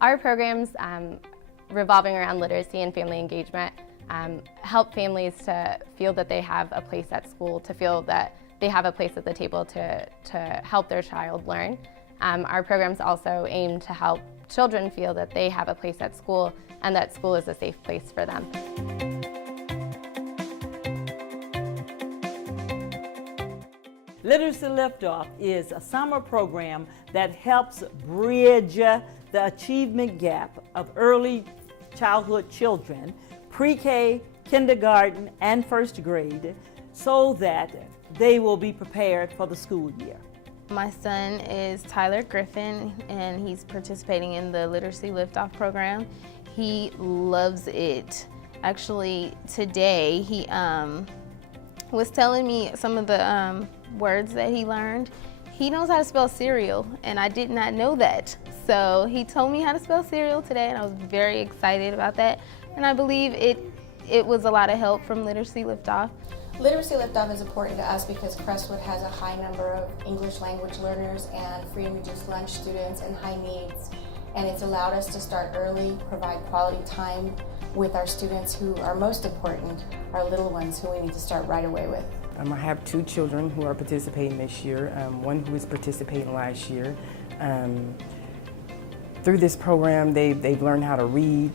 Our programs revolving around literacy and family engagement help families to feel that they have a place at school, to feel that they have a place at the table to help their child learn. Our programs also aim to help children feel that they have a place at school and that school is a safe place for them. Literacy Liftoff is a summer program that helps bridge the achievement gap of early childhood children, pre-K, kindergarten, and first grade, so that they will be prepared for the school year. My son is Tyler Griffin, and he's participating in the Literacy Liftoff program. He loves it. Actually, today he was telling me some of the words that he learned. He knows how to spell cereal, and I did not know that. So he told me how to spell cereal today, and I was very excited about that. And I believe it was a lot of help from Literacy Liftoff. Literacy Liftoff is important to us because Crestwood has a high number of English language learners and free and reduced lunch students and high needs. And it's allowed us to start early, provide quality time with our students who are most important, our little ones who we need to start right away with. I have 2 children who are participating this year, one who was participating last year. Through this program, they've learned how to read.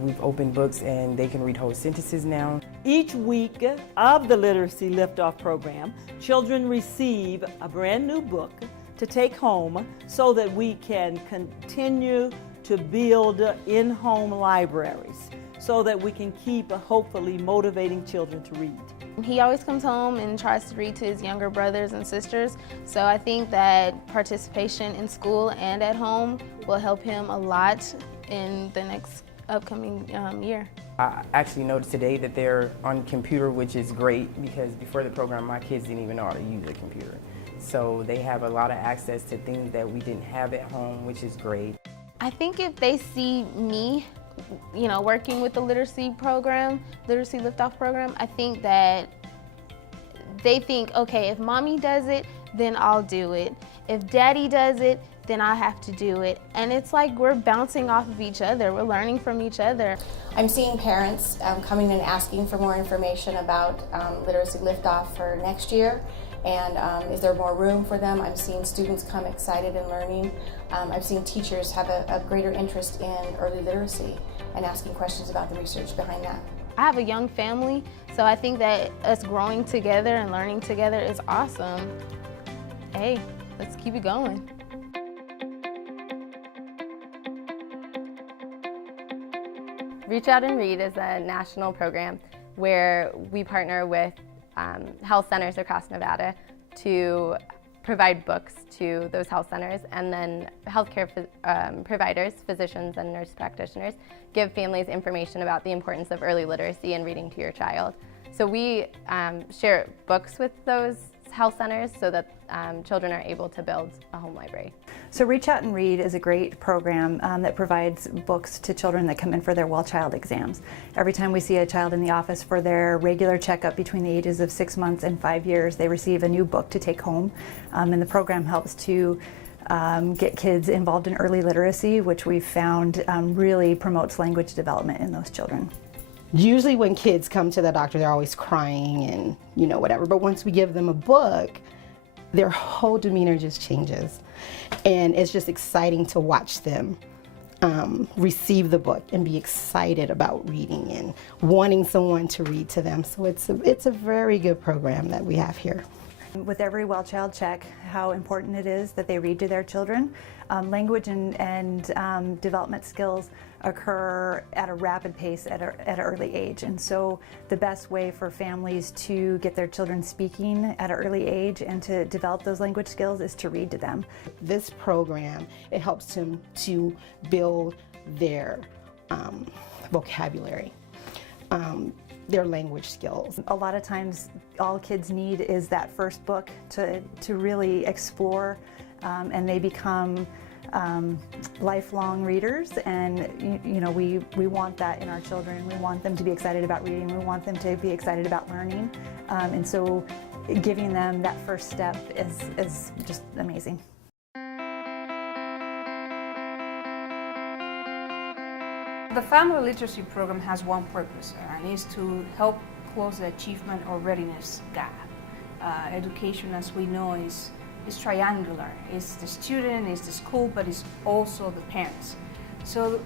We've opened books and they can read whole sentences now. Each week of the Literacy Liftoff program, children receive a brand new book to take home so that we can continue to build in-home libraries so that we can keep hopefully motivating children to read. He always comes home and tries to read to his younger brothers and sisters, so I think that participation in school and at home will help him a lot in the next upcoming year. I actually noticed today that they're on computer, which is great because before the program my kids didn't even know how to use a computer. So they have a lot of access to things that we didn't have at home, which is great. I think if they see me working with the literacy liftoff program, I think that they think, okay, if mommy does it, then I'll do it. If daddy does it, then I have to do it. And it's like we're bouncing off of each other. We're learning from each other. I'm seeing parents coming and asking for more information about Literacy Liftoff for next year. And is there more room for them? I'm seeing students come excited and learning. I've seen teachers have a greater interest in early literacy and asking questions about the research behind that. I have a young family, so I think that us growing together and learning together is awesome. Hey, let's keep it going. Reach Out and Read is a national program where we partner with health centers across Nevada to provide books to those health centers, and then healthcare providers, physicians and nurse practitioners, give families information about the importance of early literacy and reading to your child. So we share books with those health centers so that children are able to build a home library. So Reach Out and Read is a great program that provides books to children that come in for their well child exams. Every time we see a child in the office for their regular checkup between the ages of 6 months and 5 years, they receive a new book to take home. And the program helps to get kids involved in early literacy, which we've found really promotes language development in those children. Usually when kids come to the doctor, they're always crying and whatever, but once we give them a book, their whole demeanor just changes. And it's just exciting to watch them receive the book and be excited about reading and wanting someone to read to them. So it's a very good program that we have here. With every well child check how important it is that they read to their children. Language and development skills occur at a rapid pace at an early age, and so the best way for families to get their children speaking at an early age and to develop those language skills is to read to them. This program, it helps them to build their vocabulary. Their language skills. A lot of times all kids need is that first book to really explore, and they become lifelong readers, and we want that in our children. We want them to be excited about reading, we want them to be excited about learning, and so giving them that first step is just amazing. The Family Literacy Program has one purpose, and is to help close the achievement or readiness gap. Education, as we know, is triangular. It's the student, it's the school, but it's also the parents. So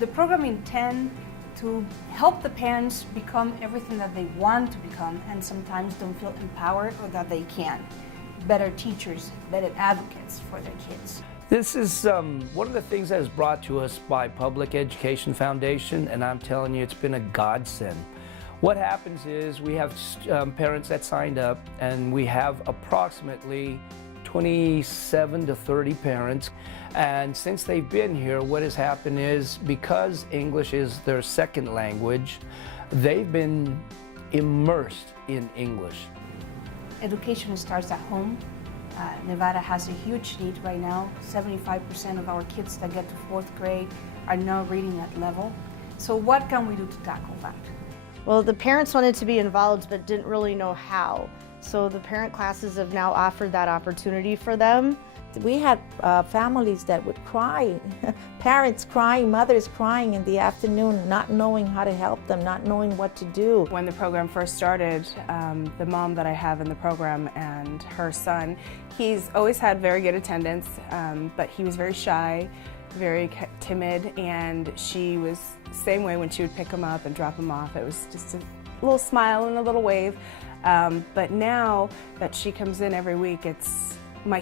the program intends to help the parents become everything that they want to become and sometimes don't feel empowered or that they can. Better teachers, better advocates for their kids. This is one of the things that is brought to us by Public Education Foundation, and I'm telling you, it's been a godsend. What happens is we have parents that signed up, and we have approximately 27 to 30 parents. And since they've been here, what has happened is, because English is their second language, they've been immersed in English. Education starts at home. Nevada has a huge need right now. 75% of our kids that get to 4th grade are not reading at level. So what can we do to tackle that? Well, the parents wanted to be involved but didn't really know how. So the parent classes have now offered that opportunity for them. We had families that would cry, parents crying, mothers crying in the afternoon, not knowing how to help them, not knowing what to do. When the program first started, the mom that I have in the program and her son, he's always had very good attendance, but he was very shy, very timid, and she was the same way when she would pick him up and drop him off. It was just a little smile and a little wave. But now that she comes in every week, it's my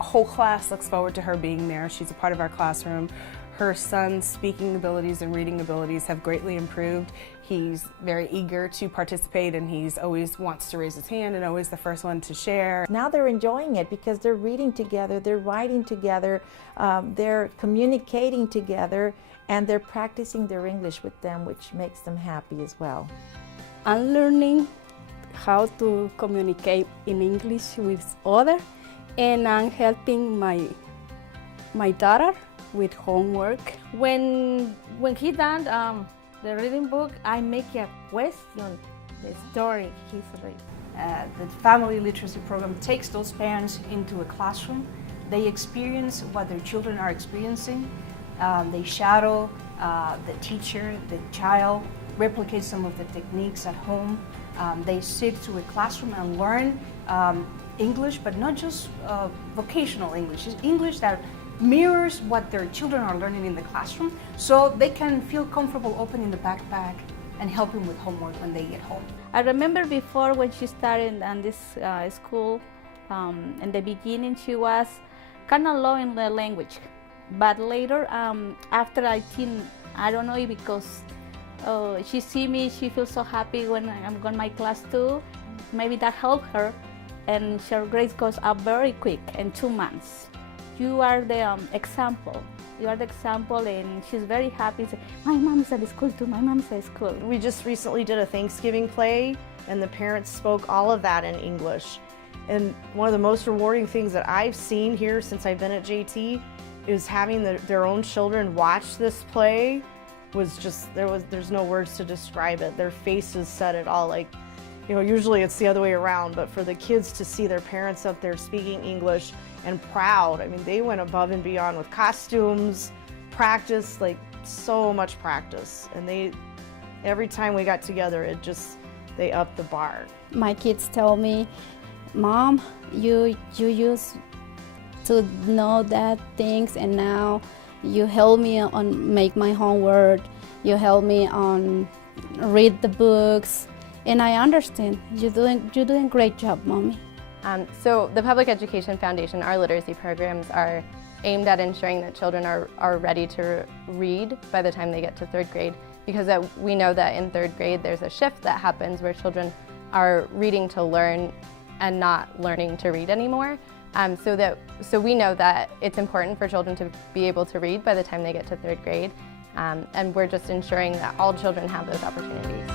whole class looks forward to her being there. She's a part of our classroom. Her son's speaking abilities and reading abilities have greatly improved. He's very eager to participate, and he's always wants to raise his hand and always the first one to share. Now they're enjoying it because they're reading together, they're writing together, they're communicating together, and they're practicing their English with them, which makes them happy as well. I'm learning how to communicate in English with others, and I'm helping my daughter with homework. When he done the reading book, I make a question, the story he's read. The Family Literacy Program takes those parents into a classroom. They experience what their children are experiencing. They shadow the teacher, the child, replicate some of the techniques at home. They sit to a classroom and learn English, but not just vocational English. It's English that mirrors what their children are learning in the classroom, so they can feel comfortable opening the backpack and helping with homework when they get home. I remember before when she started on this school, in the beginning she was kind of low in the language, but later after I think, I don't know, because she see me, she feels so happy when I'm going my class too. Maybe that helped her, and her grades goes up very quick in 2 months. You are the example. You are the example, and she's very happy. She's like, my mom is at school too, my mom is at school. We just recently did a Thanksgiving play, and the parents spoke all of that in English. And one of the most rewarding things that I've seen here since I've been at JT is having their own children watch this play. Was just, there's no words to describe it. Their faces said it all. Like, you know, usually it's the other way around, but for the kids to see their parents up there speaking English and proud, I mean, they went above and beyond with costumes, practice, like so much practice. And every time we got together, they upped the bar. My kids tell me, Mom, you used to know that things, and now you help me on make my homework, you help me on read the books, and I understand. You're doing a great job, Mommy. So the Public Education Foundation, our literacy programs are aimed at ensuring that children are ready to read by the time they get to 3rd grade, because we know that in 3rd grade there's a shift that happens where children are reading to learn and not learning to read anymore. So we know that it's important for children to be able to read by the time they get to 3rd grade, and we're just ensuring that all children have those opportunities.